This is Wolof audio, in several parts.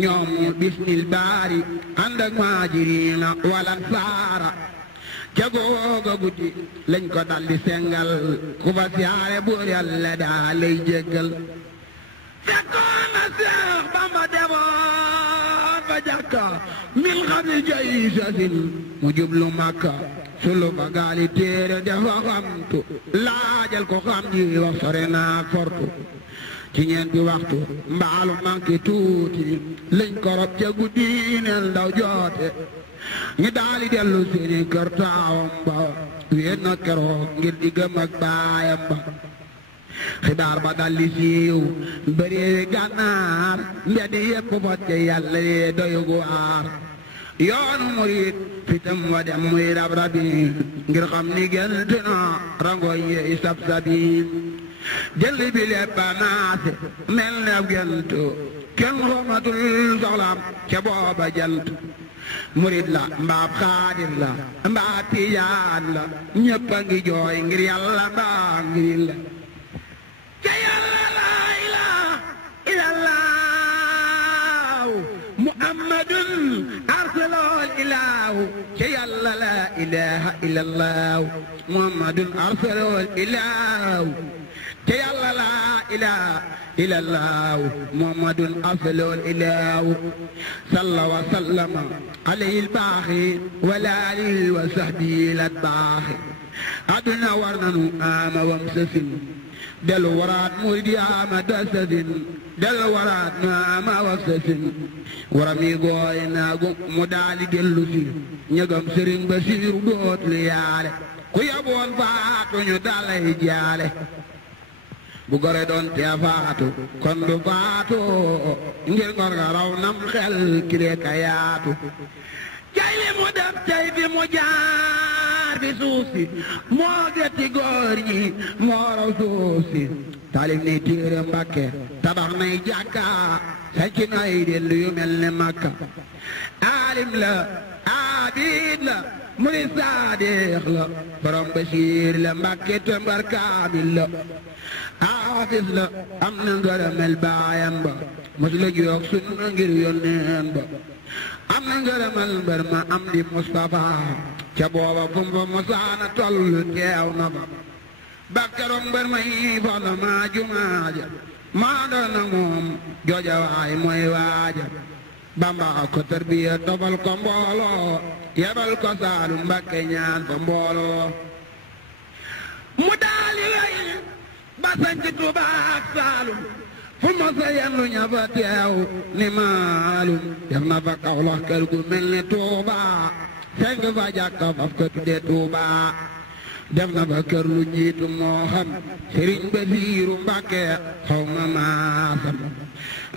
ñoom bismil baari ànd ak muhaajiriina wal ansaara ca googa guddi lañ ko daldi sengal ku fa siyaare buur Yàlla daa lay jéggal fekkoon na Seex Bamba demoon fa jàkka min xamil jay sasin mu jublu Makka sulu fa gaali téere dafa xamtu laajal ko xam ji wax sore naak fortu ci ñeenti waxtu mbaalu manki tuuti lañ ko rob ca guddi neel ndaw joote ñu daali dellu seeni kër taawam ba wéet na keroog ngir diggam ak baayam ba xibaar ba daldi siiw bëreewi gànnaar mbedd yépp fot ca Yàlla yee doyugu aar yoonu murit fitam wa dem muy rab rabi ngir xam ni gént na rangoñ yee sab sabi jël bi lépp a naase mel ne ab gént kenn xamatul soxlaam ca booba jant murit la mbaab xaadir la mbaab tijaan la ñépp a ngi jooy ngir Yàlla mbaa ngir la ca Yàlla laa ilaaha illallaah muhammadun arsalahul ilaahu ca Yàlla laa ilaaha illallaah muhammadun arsalahul ilaahu ca Yàlla laa ilaaha illallaah muhammadun arsalahul ilaahu salla wa sallama alayhil baaxi wa aalihi wa sahbihi lat baaxi aduna war nanu ama wam sasin del waraat murid ama dasasin del waraat nu ama wam sasin waram yi gooy naagu mu daali dellu si ñëgam Sëriñ Basiiru dootul yaale ku yaboon faatu ñu dalay jaale bu gore doon tee faatu kon du faatu ngir ngor nga raw nam xel kilee ka yaatu cay li mu def cay fi mu jaar fi suuf si moo getti góor ñi moo raw suuf si taalif nay téere Mbàkke tabax nay jàkka sanc nay dellu yu mel ne Makka aalim la aabid la murid saadiq la borom Basiir la Mbàkke tëmbar kaamil la aafis la am na ngërëmel baayam ba mos la jox sunna ngir yónneen ba am na ngërëmel mbër ma am di Mustafa ca booba fu mu fa mosaana tollu teew na fa bakkaroom mbër ma yi fola maa jumaaja maa doon na moom jooja waay mooy waaja Bamba ko tarbiya tofal ko mbooloo yebal ko Saalum Mbàkke ñaan fa mbooloo mu daali way ba sanc Tuuba ak Saalum fu ma sa yendu ña fa teew ni maalum def na fa Kawlax kër gu mel ni Tuuba fekk fa jàkka faf ko tudde Tuuba def na fa kër lu jiitu moo xam Sëriñ Basiiru Mbàkke xaw ma maasam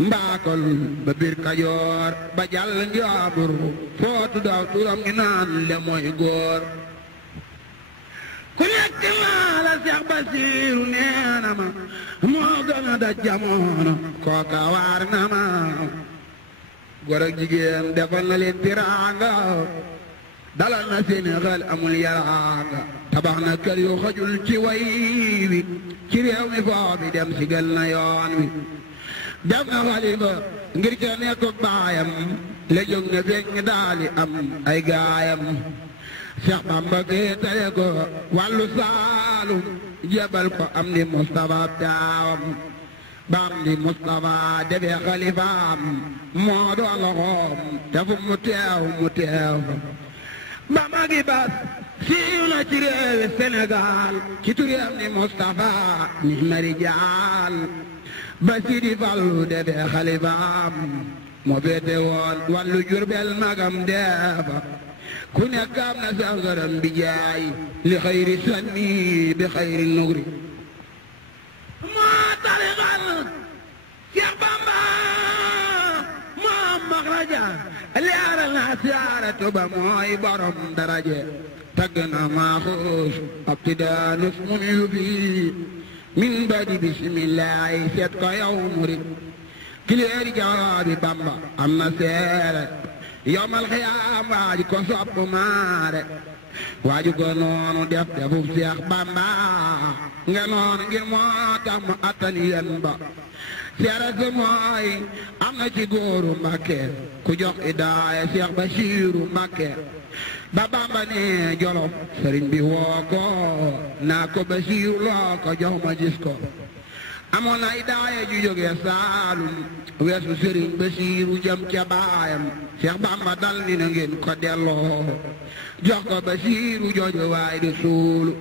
mbaakol ba biir Kajoor ba jàll Njaambur footu daw turam ngi naan le mooy góor ku nekk maa la Seex Basiiru nee na ma moo gën a daj jamono kooka waar na ma góor ak jigéen defal na leen tiraanga dalal na seeni xel amul yaraanga tabax na kër yu xajul ci way wi ci réew mi foofi dem sigal na yoon wi def na xalifa ngir ca nekkuk baayam la jóg na fekk ñi daali am ay gaayam Seex Bamba féetale ko wàllu Saalum jebal ko am di Mustafa taawam ba am di Mustafa defee xalifaam moo doon loxoom te fu mu teew ba magi bas siiw na ci réewi Sénégal ci turam ni Mustafa ni mari jaal ba Sidi Fallu defee xalifaam moo féete woon wàllu Jurbel magam deefa ku nekk am na sa ngërëm bi jaay li xayri sanni bi xayri nugri moo tarixal Seex Bamba moo maxraja leeral na siyaaratu ba mooy borom daraje tagg na maaxuus abtidaanus mum yu bi min badi bismillaahi seet ko yow murit kileeri jawaabi Bamba am na seere yawmal xiyaam waaj ko sopp maare waaju ko noonu def defub Seex Bamba nga noonu ngir moo tax mu attan yen ba seere si mooy am na ci góoru Mbàkke ku jox idaaya Seex Basiiru Mbàkke ba Bamba ne Jolof sëriñ bi woo ko naa ko Basiiru loo ko jox ma gis ko amoon na idaaya ju jóge Saalum weesu sëriñ Basiiru jëm ca baayam Seex Bamba dal ni na ngeen ko delloo jox ko Basiiru jooju waay du suulu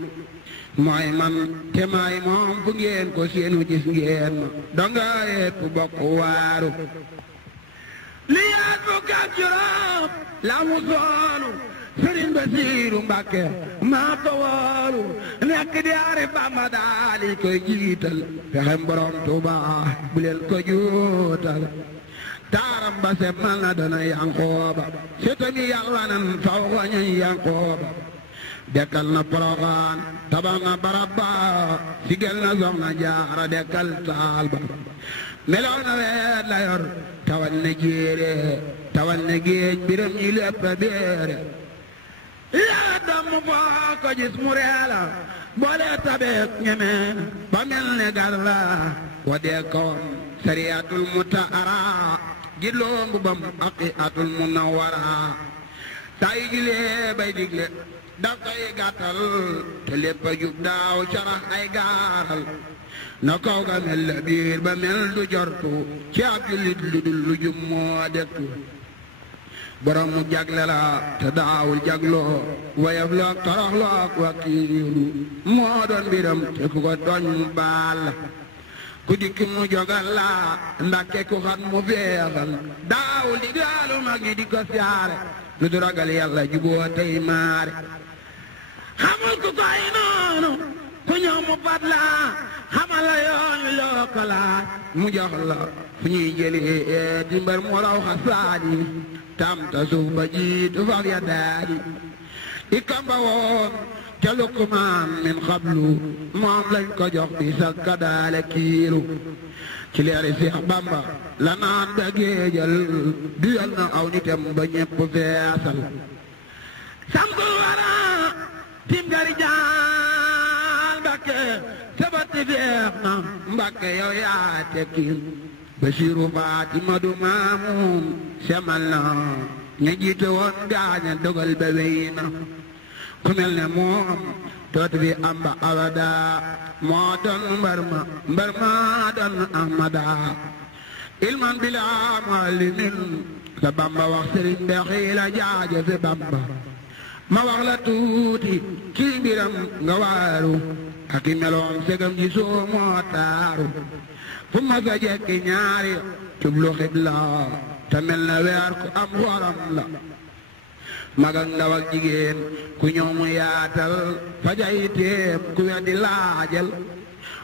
mooy man te may moom fu ngeen ko seenu gis ngeen ma donga yépp bokk waaru li yaat fukk ak juróom la mu soolu sëriñ Basiiru Mbàkke maa ko woolu nekk di ari Bamba daali koy jiital fexem borom Tuuba bu leen ko juutal taaram ba se mal na dana Yankooba setami Yàlla nan faw ko ñuy Yankooba dekkal na Poroxaan tabal na barab ba sigel na Soxna Jaara dekkal taal ba meloon na weet la yor tawal na jéere tawal na géej biram ñi lépp béere yaa damm foo ko gis mu reela boole tabeek ñeme ba mel ne gar la wa dee kawam sariyatul mutahara gilloom bu bam aqiatul munawwara tay gilee bay digle daf koy gàttal te lépp a jub daaw carax ay gaaral na kaw ga mel la biir ba mel du jortu ci ab jullit lu dul lu jum moo dektu borom mu jagle la te daawul jagloo wayaf loog torox loog wakiilu moo doon biram te ku ko tooñ mu baal la ku dikk mu jogal la ndakke ku xat mu feexal daawul di gaalu mag ñi di ko siyaare lu du ragal Yàlla juboo tey maare xamul ku koy noonu ku ñëw mu pat la xamal la yoon wi loo ko laaj mu jox la fu ñuy jëlee di mbar mu raw xasaani tam ta suuf ba jiitu faf ya daadi i kamba woon ca Luqmaan min xablu moom lañ ko jox bi sa kadaale kiilu ci leeri Seex Bamba la naan ba géejal duyal na aw nitam ba ñépp feesal samkul wara tim gari jaal Mbàkke sabati feex na Mbàkke yow yaa tekkiin Basiiru Faatima du Maamun semal na ña jiite woon gaaña dogal ba wey na ku mel ne moom dootu fi am ba abada moo doon mbar ma doon Ahmada ilman bila muallimin la Bamba wax sëriñ be xiila jaaje fi Bamba ma wax la tuuti ci mbiram nga waaru ak i meloom segam ji soo moo taaru fu ma sa jekki ñaari jublu xibla te mel na weer ku am xoram la mag ak ndaw ak jigéen ku ñëw mu yaatal fajay téem ku weddi laajal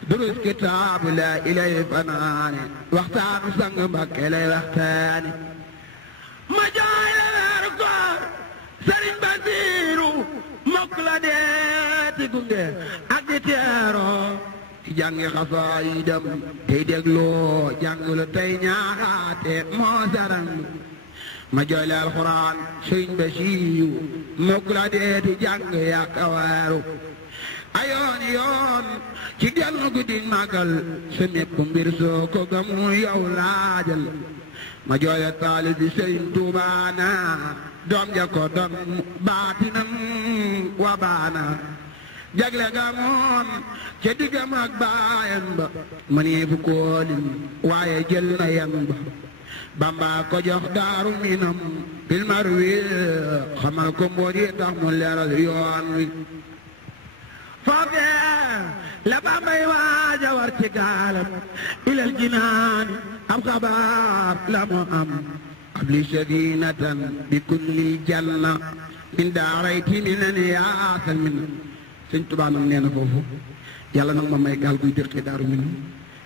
durus kitaabu la ilay fanaane waxtaanu sang Mbàkke lay waxtaane ma jaay la weeru koor Sëriñ Basiiru mokk la deeti gunge ak di teeroo ci jàngi xasaayidam tey dégloo jàngulu tey ñaaxaate moo saran ma jooyle alxuraan Sëriñ Basiiru mokk la deeti jàng yak awaaru ayoon yoon ci dellu guddi màggal sa mépp mbir soo ko gamu yow laajal ma jooyle taalib bi Sëriñ Tuubaana doom ja ko doon baatinam wa baana jagle ga moon ca diggam ak baayam ba ma nee fu koolim waaye jël na yan ba Bamba ko jox Daaru Minam bil marwi xamal ko mboot yi tax mu leeral yoon wi foofee la Bambay waaja war ci gaalam ilal jinaani am xabaar la mu am abli sadinatan bi kulli janna min daarayti minan yaasal min Sëñ Tuubaa nag nee na foofu Yàlla nag ma may gaal guy dërte Daaru Minam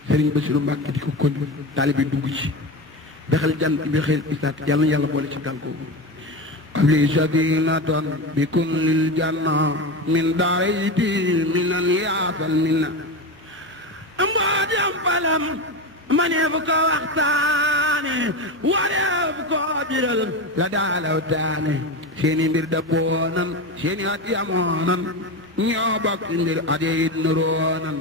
Sëriñ Basiru Mbàkke di ko kon taalibe dugg ci bexel jant bi xëy isaat Yàlla na Yàlla boole ci gaal googu abli sadinatan bi kulli janna min daarayti minan yaasal minna mboodeem falam maneef ko waxtaane wareef ko biral la daalaw taane seeni mbir dabboonan seeni at yamoonan ñoo bokk mbir at yi nuroonan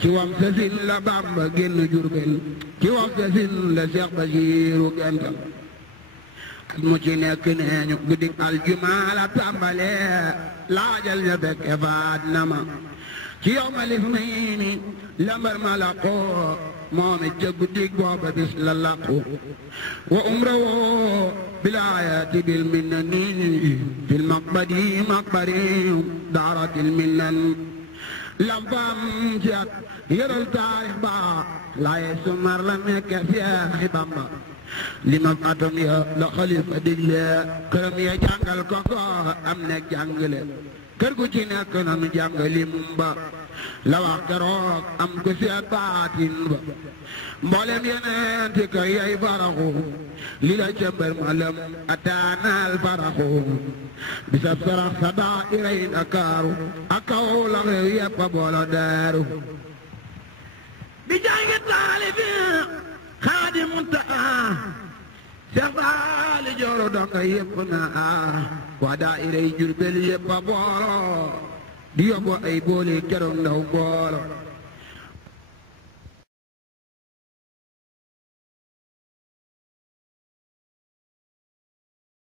ci wam sasin la Bamba génn Jurbel ci wam sasin la Seex Basiiru gental at mu ci nekk neeñu guddik aljumaa la tàmbale laajal ña fekke faat na ma ci yow ma lif niini lambar ma laqoo moom it ca guddik booba bis la laqu wa umra woo bilaayati bil minnani fil maqbadi maqbari daaratil minnan lam faam ci at yëral taarix ba laaye sumar la nekke Seexi Bamba li ma atom ya la xalifa digle këram ya jàngal ko am ne jàngale kër gu ci nekk nanu jàngali mumba la wax keroog am ko seet baatin ba mboolem yeneen ti kër yay faraxu li la cëmbër ma lëm ataanaal faraxu bisab sarax sa daa iray Ndakaaru ak kaw la réew yépp a boolo daaru bi jàngi taalifi Xaadimu Muntaxa Seex Saali Jooro donga yépp na waa daayira Jurbel yépp a boolo di yóbbu ay booli keroog ndaw mboolo